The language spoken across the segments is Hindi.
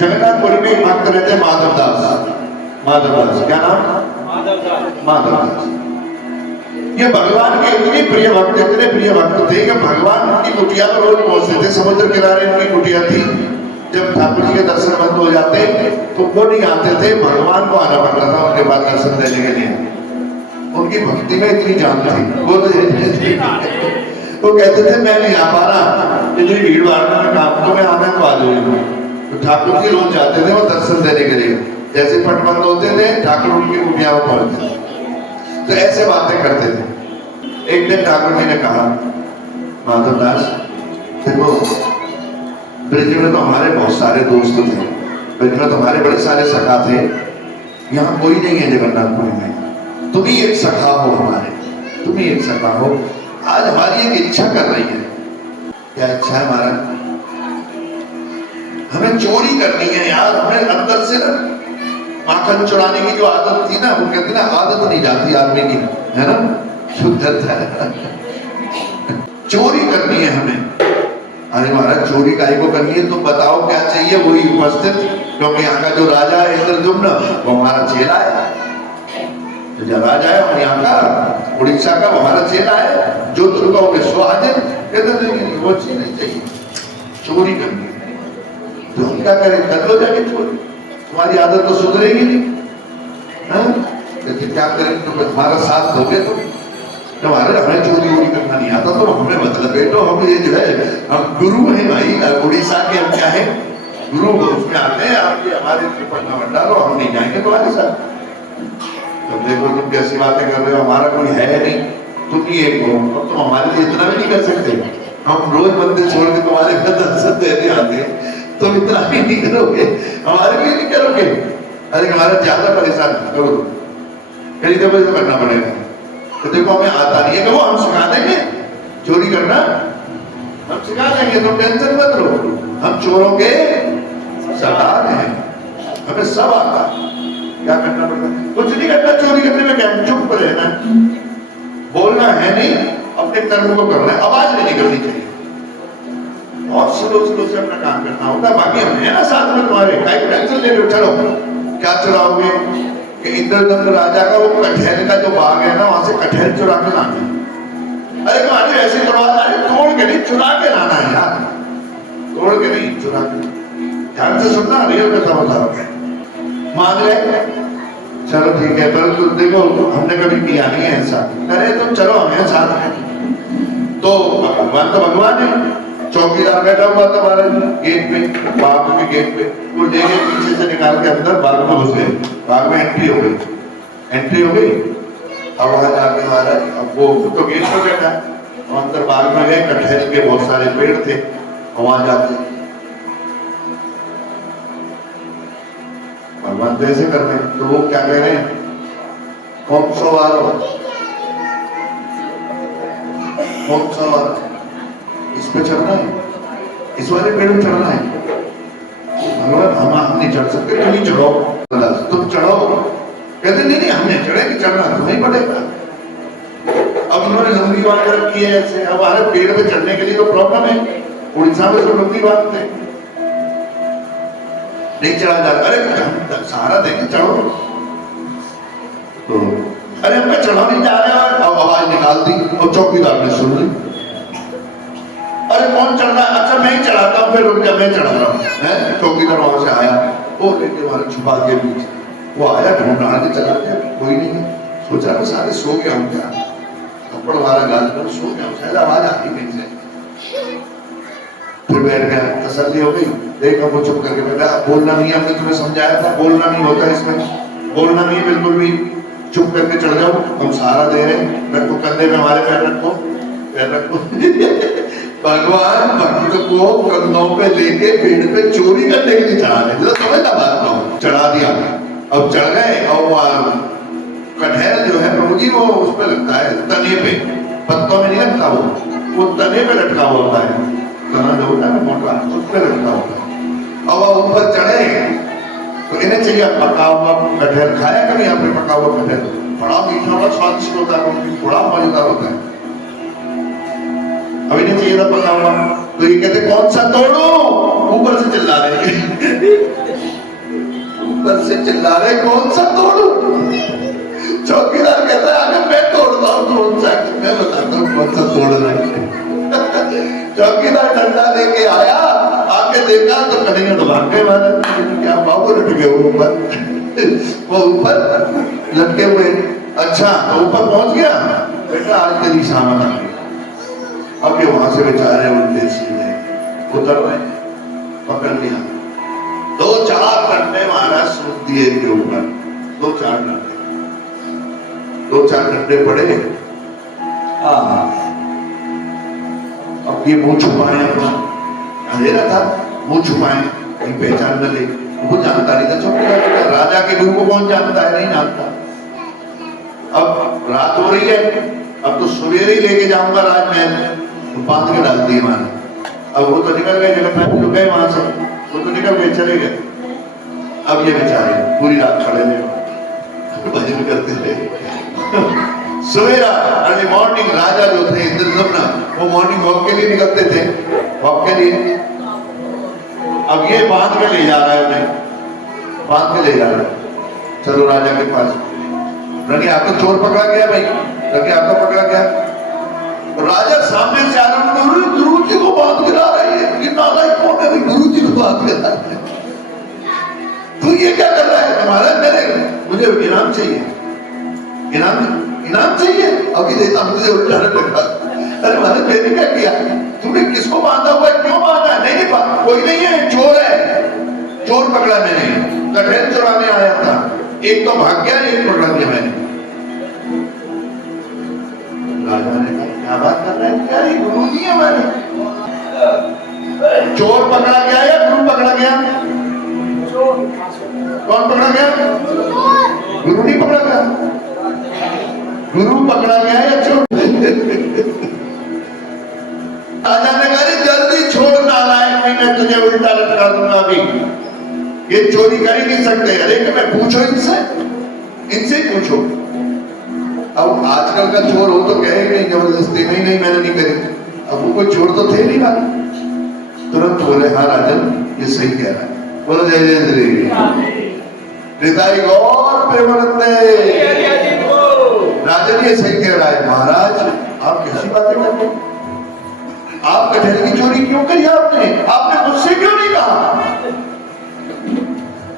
जगन्नाथपुरी में एक भक्त रहते हैं माधवदास। माधवदास क्या नाम? माधवदास। ये भगवान के इतने प्रिय भक्त थे कि भगवान उनकी कुटिया पर रोज पहुंचते थे। समुद्र किनारे उनकी कुटिया थी। जब ठाकुर जी के दर्शन बंद हो जाते तो वो नहीं आते थे, भगवान को आना पड़ता था उनके पास दर्शन देने के लिए। उनकी भक्ति में इतनी जान थी। वो कहते थे मैं नहीं आ पा रहा, इतनी भीड़ भाड़ में काम, तो मैं आना को आ जाऊंगा। तो ठाकुर जी रोज जाते थे वो दर्शन देने के लिए। जैसे पट बंद होते थे ठाकुर उनकी कुटिया में पहुंचते थे। तो ऐसे बातें करते थे। एक दिन ठाकुर जी ने कहा, माधवदास देखो, ब्रज में तो हमारे बहुत सारे दोस्त थे, ब्रज में तो हमारे बड़े सारे सखा थे, यहाँ कोई नहीं है जगन्नाथपुरी में, तुम ही एक सखा हो हमारे, तुम ही एक सखा हो। आज हमारी एक इच्छा कर रही है। क्या इच्छा है महाराज? हमें चोरी करनी है यार। हमें अंदर से ना माखन चुराने की जो आदत थी ना, वो कहती ना आदत नहीं जाती आदमी की, है ना, शुद्धता है। चोरी करनी है हमें। अरे महाराज चोरी काहे को करनी है? तुम बताओ क्या चाहिए, वही उपस्थित, क्योंकि यहाँ का जो राजा है इंद्रद्युम्न वो हमारा चेला है। जो राजा है वो यहाँ का उड़ीसा का हमारा चेला है। जो तुम कहोगे सो हाजिर। कहते नहीं वो चीज नहीं चाहिए, चोरी करनी है। तो हम क्या करें? कर लो जाके चोरी, तुम्हारी आदत तो सुधरेगी नहीं। क्या करें? तुम हमारा साथ दोगे तो हमारे हमें चोरी वोरी करना नहीं आता तो हमें मतलब बेटो हम ये जो है हम गुरु हैं भाई, उड़ीसा के हम क्या है गुरु उसमें आते हैं, आपके हमारे पन्ना भंडारो, हम नहीं जाएंगे तुम्हारे साथ। तो देखो तुम कैसी बातें कर रहे हो, हमारा कोई है नहीं, तुम ही एक हो। अब तुम हमारे लिए इतना भी नहीं कर सकते। हम रोज मंदिर छोड़ के तुम्हारे घर दर्शन देने आते हैं, तुम इतना भी नहीं करोगे, हमारे लिए नहीं करोगे। अरे हमारा ज्यादा परेशान करो, कहीं तो करना पड़ेगा। तो देखो हमें आता नहीं है कि वो हम सिखा देंगे चोरी करना, हम सिखा देंगे, तुम टेंशन मत लो। हम चोरों के सरदार हैं, हमें सब आता। क्या करना पड़ता? कुछ नहीं करना चोरी करने में, क्या चुप रहना, बोलना है नहीं, अपने कर्म को करना है, आवाज नहीं करनी चाहिए और स्लो से अपना काम करना होगा। बाकी हम है ना साथ में तुम्हारे, टेंशन ले लो। चलो क्या चुराओगे कि इंद्रदम्न राजा का वो कटहल का जो बाग है ना, वहां से कटहल चुरा के लाना। अरे तुम्हारे ऐसे तोड़वा, तोड़ के नहीं चुरा के लाना है यार, तोड़ के नहीं चुरा के। ध्यान से सुनना, रियल कथा बता रहा हूं। मान रहे? चलो ठीक है, परंतु देखो हमने कभी किया नहीं है ऐसा। अरे तुम चलो हमें साथ में। तो भगवान तो भगवान है, चौकीदार बैठा हुआ था हमारे गेट पे, बाग के गेट पे, वो ले गए पीछे से निकाल के अंदर बाग में घुस गए। बाग में एंट्री हो गई। अब वहां जाके महाराज, अब वो तो गेट पे बैठा है, और अंदर बाग में गए, कटहल के बहुत सारे पेड़ थे, वहां जाके भगवान तो ऐसे कर रहे हैं। तो वो क्या कह रहे हैं? कौन सवार इस पे चढ़ना है, इस वाले पेड़ में चढ़ना है। भगवान हम नहीं चढ़ सकते, तुम ही चढ़ो, तुम चढ़ो। कहते नहीं हमने चढ़े कि चढ़ना तुम्हें पड़ेगा। अब इन्होंने लंबी बात रखी है ऐसे। अब हमारे पेड़ पे चढ़ने के लिए तो प्रॉब्लम है, उड़ीसा में सब लंबी बात थे, नहीं चढ़ा जा। अरे सहारा देंगे, चढ़ो। तो अरे हम चढ़ा नहीं जा रहे, अब आवाज निकाल दी और चौकीदार ने सुन ली। अरे कौन चढ़ रहा है? अच्छा मैं ही चढ़ाता हूँ, फिर रुक जा मैं चढ़ा रहा हूँ। चौकीदार वहां से आया, वो लेके वहां छुपा के बीच वो आया, ढूंढ के चला गया, कोई नहीं है। सोचा मैं सारे सो गया हूँ क्या, थप्पड़ मारा गाल पर, सो गया हूँ, शायद आवाज आती कहीं से। फिर बैठ गया, तसल्ली हो गई। देखा वो चुप करके बैठा। बोलना नहीं, हमने तुम्हें समझाया था बोलना नहीं होता इसमें, बोलना नहीं बिल्कुल भी, चुप करके चढ़ जाओ, हम सहारा दे रहे हैं, रखो कंधे में हमारे, पैर रखो, पैर रखो। भगवान भक्त को कंधों पे लेके पेड़ पे चोरी करने के लिए चढ़ा रहे, समझना बात को चढ़ा दिया। अब चढ़ गए और कटहल जो है प्रभु जी वो उस पे लगता है तने पे, पत्तों में नहीं लगता, वो तने पे लटका हुआ होता है, तना जो होता है मोटा उस पे लटका होता है। अब वो ऊपर चढ़े तो इन्हें चाहिए पका हुआ कटहल। खाया कभी आपने पका हुआ कटहल? बड़ा मीठा, बड़ा स्वादिष्ट होता है, बड़ा मजेदार होता है। अभी नहीं चाहिए था पका हुआ, तो ये कहते कौन सा तोड़ो? ऊपर से चिल्ला रहे, ऊपर से चिल्ला रहे, कौन सा तोड़ू? चौकीदार कहता है अगर मैं तोड़ता हूँ कौन सा, मैं बताता हूँ कौन सा तोड़ना है। चौकीदार डंडा लेके आया, आके देखा तो कहीं तो भागे वाला क्या बाबू लट गए ऊपर, वो ऊपर लटके हुए। अच्छा तो ऊपर पहुंच गया, बेटा आज तेरी शामत आ गई। अब ये वहां से बेचारे उल्टे सीधे उतर रहे, पकड़ लिया। 2-4 घंटे महाराज सूख दिए के ऊपर, 2-4 घंटे पड़े। अब ये मुंह छुपाए, अपना अंधेरा था, मुंह छुपाए कहीं पहचान न ले। वो जानता नहीं था चौकीदार, राजा के गुरु को कौन जानता है, नहीं जानता। अब रात हो रही है, अब तो सवेरे ही लेके जाऊंगा राजमहल, तो बांध के डाल दिए माने। अब वो तो निकल गए, जगन्नाथ जी गए वहां से, वो तो निकल गए, चले गए। अब ये बेचारे पूरी रात खड़े रहे, भजन करते थे। सवेरा अर्ली मॉर्निंग राजा जो थे इंद्रदम्न, वो मॉर्निंग वॉक के लिए निकलते थे, वॉक के लिए। अब ये बांध के ले जा रहा है उन्हें, बांध के ले जा रहा है। चलो राजा के पास, रंगे आपको चोर पकड़ा गया भाई, रंगे आपको पकड़ा गया। राजा सामने से आ रहा है, गुरु जी को बांध के ला रही है, ये नालायक कौन है, गुरु जी को बांध के ला रहा है। तू ये क्या कर रहा है? तुम्हारा मेरे, मुझे इनाम चाहिए, इनाम चाहिए, अभी देता हूं तुझे। उल्टा लगा, अरे महाराज मैंने क्या किया, तूने किसको बांधा हुआ है, क्यों बांधा है? नहीं कोई नहीं है, चोर है, चोर पकड़ा मैंने, कठेर चुराने आया था, एक तो भाग गया, एक पकड़ा दिया मैंने। राजा ने कहा क्या बात कर रहे हैं, क्या ये गुरु जी है हमारे? चोर पकड़ा गया या गुरु पकड़ा गया? कौन पकड़ा गया? गुरु नहीं पकड़ा गया, गुरु पकड़ा गया या चोर? राजा ने कहा जल्दी छोड़ नालायक, मैं तुझे उल्टा लटका दूंगा अभी, ये चोरी कर ही नहीं सकते। अरे कि मैं पूछो इनसे पूछो। अब आजकल का चोर हो तो कहेगा जबरदस्ती, नहीं मैंने नहीं करी। अब वो कोई चोर तो थे नहीं बात, तुरंत बोले हाँ राजन ये सही कह रहा है, बोलो जय जय श्री हृदय गौर प्रेमानंदे। राजन ये सही कह रहा है। महाराज आप कैसी बातें करते हैं, आप कटहल की चोरी क्यों करी आपने मुझसे क्यों नहीं कहा?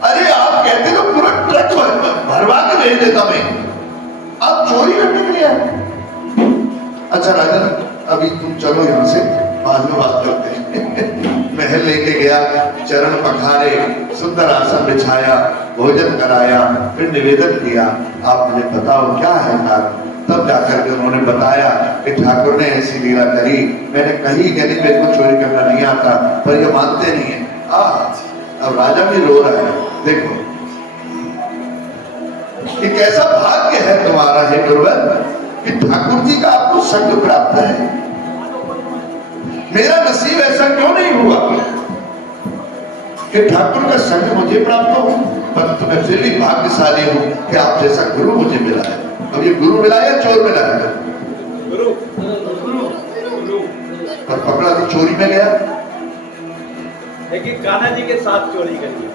अरे आप कहते तो पूरा ट्रक भरवा के भेज देता मैं, आप चोरी करने के लिए आए। अच्छा राजन अभी तुम चलो यहाँ से, बाद में बात करते हैं। महल लेके गया, चरण पखारे, सुंदर आसन बिछाया, भोजन कराया, फिर निवेदन किया आप मुझे बताओ क्या है कारण। तब जाकर के उन्होंने बताया कि ठाकुर ने ऐसी लीला करी, मैंने कही कि नहीं मेरे को चोरी करना नहीं आता, पर ये मानते नहीं है। अब राजा भी रो रहा है, देखो कि कैसा भाग्य है तुम्हारा है गुरुवर कि ठाकुर जी का आपको संग प्राप्त है। मेरा नसीब ऐसा क्यों नहीं हुआ कि ठाकुर का संग मुझे प्राप्त हो, परंतु मैं फिर भी भाग्यशाली हूं कि आप जैसा गुरु मुझे मिला है। अब ये गुरु मिला या चोर मिला है? गुरु। और पकड़ा तो चोरी में गया, लेकिन कान्हा जी के साथ चोरी करी।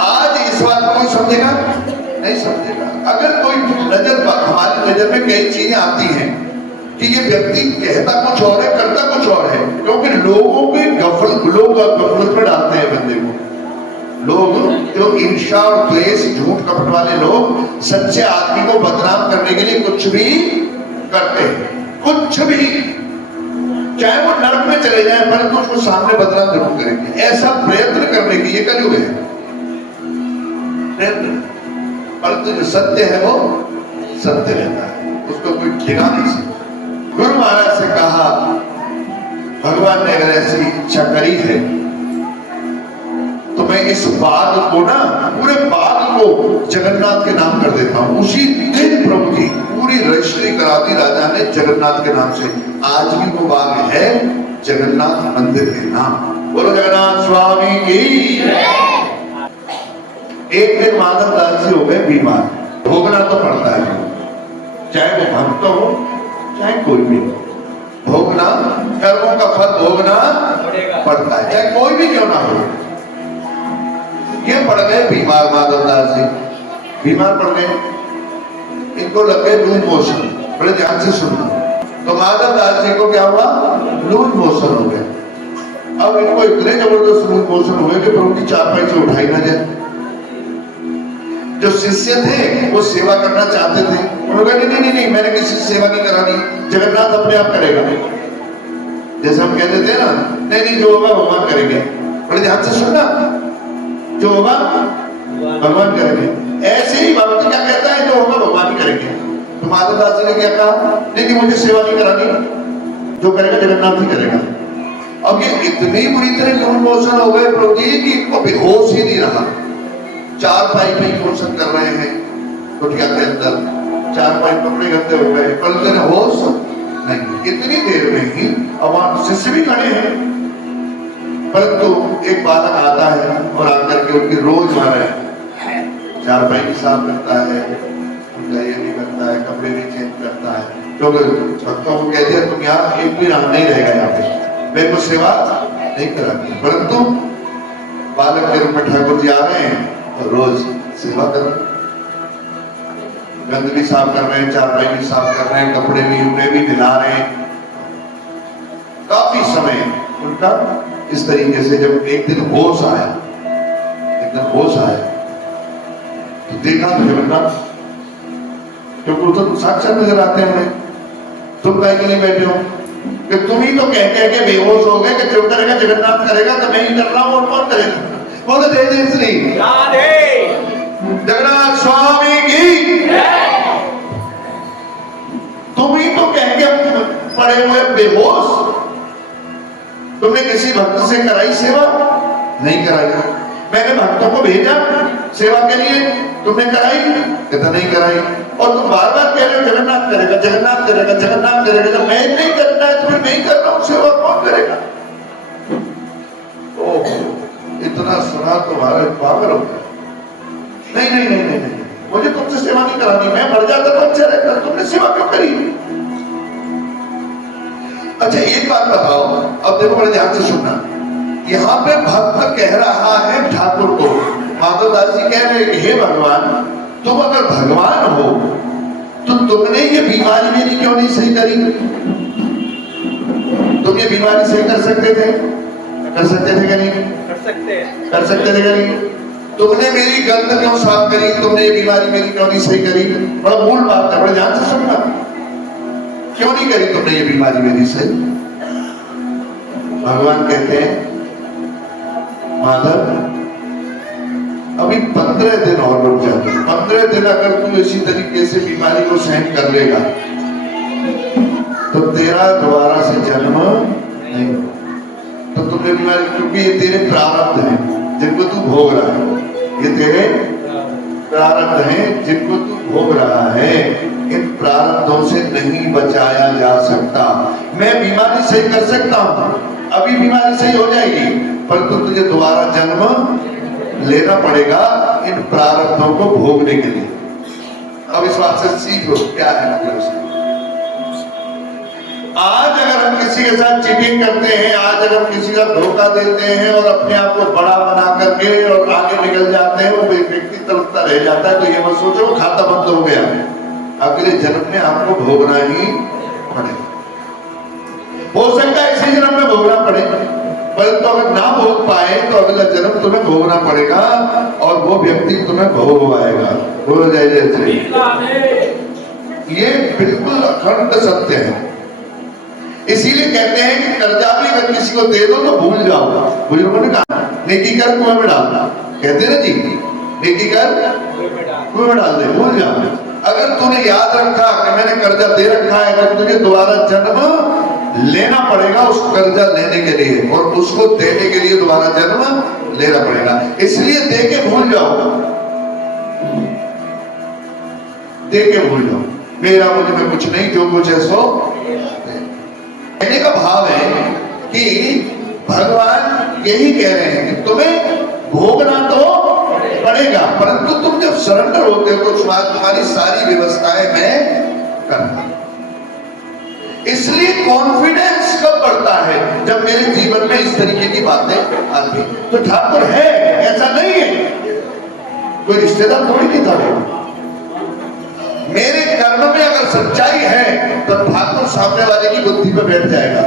आज इस बात को कोई समझेगा नहीं समझेगा। अगर कोई हमारी नजर में कई चीजें आती हैं कि ये व्यक्ति कहता कुछ और है करता कुछ और है, क्योंकि लोगों के गफलत में डालते हैं बंदे को। लोग जो ईर्ष्या और द्वेष झूठ कपट वाले लोग सच्चे आदमी को बदनाम करने के लिए कुछ भी करते हैं, कुछ भी, चाहे वो नरक में चले जाए परंतु उसको सामने बदनाम जरूर करेंगे। ऐसा प्रयत्न करने की ये कलयुग है, प्रयत्न, परंतु जो सत्य है वो सत्य रहता है, उसको कोई ठिका नहीं सकता। गुरु महाराज से कहा भगवान ने अगर ऐसी इच्छा करी है तो मैं इस बाग को ना, पूरे बाग को जगन्नाथ के नाम कर देता हूं। उसी दिन प्रभु जी पूरी रजिस्ट्री करा दी राजा ने जगन्नाथ के नाम से। आज भी वो बाग है जगन्नाथ मंदिर के नाम। बोलो जगन्नाथ स्वामी की। एक दिन माधव दास जी हो गए बीमार, भोगना तो पड़ता है, चाहे वो भक्त हो चाहे कोई भी, भोगना, कर्मों का फल भोगना पड़ता है, चाहे कोई भी क्यों ना हो। ये पड़ गए बीमार माधवदास जी, बीमार पड़ गए, इनको लग गए लूज मोशन। बड़े ध्यान से सुनना। तो माधवदास जी को क्या हुआ? लूज मोशन हो गया। अब इनको इतने जबरदस्त लूज मोशन हुए कि प्रभु की चारपाई से उठाई ना जाए। जो शिष्य थे वो सेवा करना चाहते थे, उन्होंने कहा नहीं नहीं नहीं, मैंने किसी से सेवा नहीं करानी, जगन्नाथ अपने आप करेगा। जैसे हम कहते थे ना, नहीं नहीं जो होगा भगवान करेंगे। बड़े ध्यान से सुनना, जो होगा भगवान करेंगे। ऐसे ही भक्त क्या कहता है, जो होगा भगवान ही करेंगे। तो माधवदास जी ने क्या कहा, नहीं नहीं मुझे सेवा नहीं करानी, जो करेगा जगन्नाथ ही करेगा। अब ये इतनी बुरी तरह लूज मोशन हो गए प्रभु जी कि इनको बेहोश ही नहीं रहा। चारपाई पे मोशन कर रहे हैं कुटिया के अंदर, चारपाई कपड़े गंदे हो गए, पर होश नहीं। इतनी देर में ही अब वहां शिष्य भी खड़े हैं, परंतु एक बालक आता है और आकर के उनकी रोज मारे, चारपाई भी साफ करता है, उनका ये भी करता है, कपड़े भी चेंज करता है। तो भक्तों को कह दिया तुम यहाँ एक भी राम नहीं रहेगा, यहाँ पे मेरे को सेवा नहीं कराती। परंतु बालक के रूप में ठाकुर जी आ रहे हैं और रोज सेवा कर रहे हैं, गंद भी साफ कर रहे हैं, चारपाई भी साफ कर रहे हैं, कपड़े भी उन्हें भी दिला रहे हैं। काफी समय उनका इस तरीके से। जब एक दिन होश आया, एक दिन होश आया तो देखा तो जगन्नाथ, क्योंकि तो साक्षात नजर आते हैं। तुम कहीं के लिए बैठे हो कि तुम ही तो कह के बेहोश हो गए कि जो करेगा जगन्नाथ करेगा, तो मैं ही कर रहा हूं और कौन करेगा? बोले जय जय श्री राधे जगन्नाथ स्वामी की। तुम ही तो कह के पड़े हुए बेहोश, तुमने किसी भक्त से कराई सेवा? नहीं कराई। मैंने भक्तों को भेजा सेवा के लिए, तुमने कराई? कहता नहीं कराई। और तुम बार बार कह रहे हो जगन्नाथ करेगा, जगन्नाथ करेगा, जगन्नाथ करेगा। जब मैं नहीं करना है तो मैं नहीं कर रहा हूं सेवा, कौन करेगा? ओह, इतना सुना तुम्हारे पागल हो गया। नहीं नहीं नहीं नहीं नहीं, मुझे तुमसे सेवा नहीं करानी, मैं मर जाता तो अच्छा रहता, तुमने सेवा क्यों करी? अच्छा एक बात बताओ, अब देखो बड़े ध्यान से सुनना। यहाँ पे भक्त कह रहा है ठाकुर को, माधवदास जी कह रहे हैं हे भगवान, तुम अगर भगवान हो तो तुमने ये बीमारी मेरी क्यों नहीं सही करी? तुम ये बीमारी सही कर सकते थे? कर सकते थे क्या नहीं? कर सकते थे क्या नहीं? तुमने मेरी गंद क्यों साफ करी? तुमने ये बीमारी मेरी क्यों नहीं सही करी? बड़ा मूल बात है, बड़े ध्यान से सुनना। क्यों नहीं करी तुमने ये बीमारी मेरी सही? भगवान कहते हैं माधव अभी 15 दिन और रुक जा। 15 दिन अगर तू इसी तरीके से बीमारी को सहन कर लेगा तो तेरा दोबारा से जन्म नहीं। तो तुमने बीमारी, क्योंकि ये तेरे प्रारब्ध हैं जिनको तू भोग रहा है, ये तेरे प्रारब्ध हैं जिनको तू भोग रहा है। इन प्रारब्धों से नहीं बचाया जा सकता। मैं बीमारी सही कर सकता हूं, अभी बीमारी सही हो जाएगी, परंतु तुझे दोबारा जन्म लेना पड़ेगा इन प्रारब्धों को भोगने के लिए। अब इस बात से सीखो क्या है मतलब। आज अगर हम किसी के साथ चीटिंग करते हैं, आज अगर हम किसी का धोखा देते हैं और अपने आप को बड़ा बना करके और आगे निकल जाते हैं, वो व्यक्ति तड़पता रह जाता है, तो ये मत सोचो वो खाता बंद हो गया। अगले जन्म में आपको भोगना ही पड़ेगा। हो सकता है इसी जन्म में भोगना पड़े, परंतु अगर ना भोग पाए तो अगला जन्म तुम्हें भोगना पड़ेगा और वो व्यक्ति तुम्हें भोगवाएगा। बोलो जय जय श्री। ये बिल्कुल अखंड सत्य है। इसीलिए कहते हैं कि कर्जा भी अगर किसी को दे दो तो भूल जाओ। बुजुर्गों ने कहा नेकी कर कुएं में डाल, कहते ना जी, नेकी कर कुएं में डाल दे, भूल जाओ। अगर तूने याद रखा कि मैंने कर्जा दे रखा है, अगर तुझे दोबारा जन्म लेना पड़ेगा उस कर्जा लेने के लिए और उसको देने के लिए दोबारा जन्म लेना पड़ेगा, इसलिए दे के भूल जाओ, दे के भूल जाओ। मेरा मुझ में कुछ नहीं, जो कुछ है सो। कहने का भाव है कि भगवान यही कह रहे हैं कि तुम्हें भोगना तो पड़ेगा, परंतु तुम जब सरेंडर होते हो तो तुम्हारी सारी व्यवस्थाएं मैं करता हूं। इसलिए कॉन्फिडेंस कब बढ़ता है जब मेरे जीवन में इस तरीके की बातें आती। तो ठाकुर है, ऐसा नहीं है, कोई रिश्तेदार थोड़ी नहीं था वो। मेरे कर्म में अगर सच्चाई है तो ठाकुर सामने वाले की बुद्धि पे बैठ जाएगा।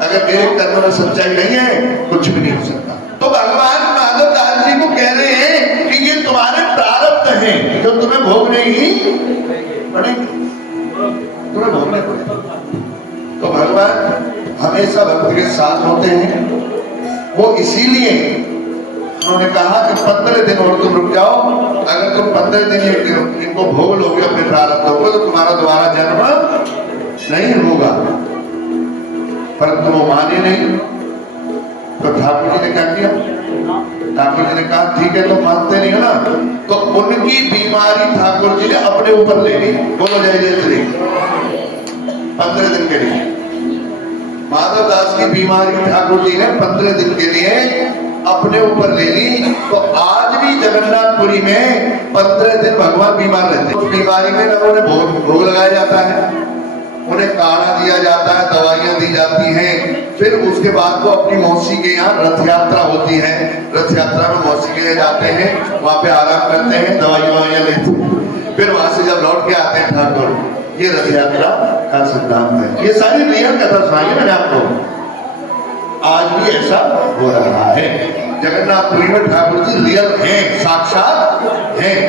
अगर मेरे कर्म में सच्चाई नहीं है, कुछ भी नहीं हो सकता। तो भगवान माधव दास जी को कह रहे हैं कि ये तुम्हारे प्रारब्ध हैं जो तुम्हें भोगने ही पड़ेंगे, तुम्हें भोगने पड़ेंगे। तो भगवान हमेशा भक्त के साथ होते हैं। वो इसीलिए उन्होंने कहा कि 15 दिन और तुम रुक जाओ, अगर तुम 15 दिन इनको भोग लोगे अपने प्रारब्धों को, तो तुम्हारा दोबारा जन्म नहीं होगा। परंतु वो माने नहीं। तो ठाकुर जी ने क्या किया? ठाकुर जी ने कहा ठीक है, तो मानते नहीं हो ना, तो उनकी बीमारी ठाकुर जी ने अपने ऊपर ले ली। बोलो जय जय श्री। 15 दिन के लिए माधव दास की बीमारी ठाकुर जी ने 15 दिन के लिए अपने ऊपर ले ली। तो आज भी जगन्नाथपुरी में 15 दिन भगवान बीमार रहते हैं। उस बीमारी में उन्हें भोग लगाया जाता है, उन्हें काढ़ा दिया जाता है, दवाइयां दी जाती हैं। फिर उसके बाद वो अपनी मौसी के यहाँ रथ यात्रा होती है। रथ यात्रा में मौसी के यहाँ जाते हैं, वहां पे आराम करते हैं, दवाइयां लेते हैं। फिर वहां से जब लौट के आते हैं ठाकुर, ये रथ यात्रा का सिद्धांत है। ये सारी रियल कथा सुनाई मैंने आपको। आज भी ऐसा हो रहा है। जगन्नाथपुरी में ठाकुर जी रियल हैं, साक्षात हैं।